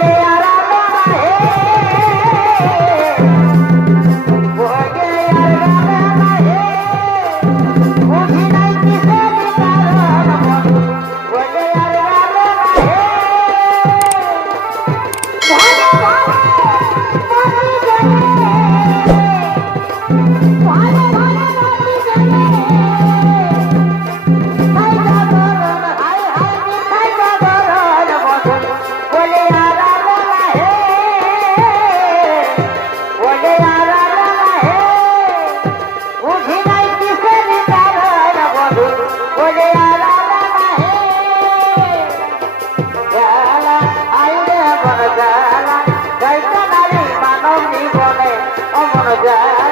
लो রাজা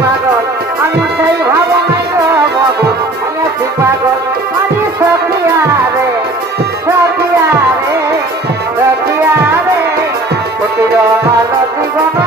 পাগল। আমি সেই ভাবনায় বাবু, আমি আছি পাগল। আমি সখিয়া রে সখিয়া রে সখিয়া রে প্রতির জীবন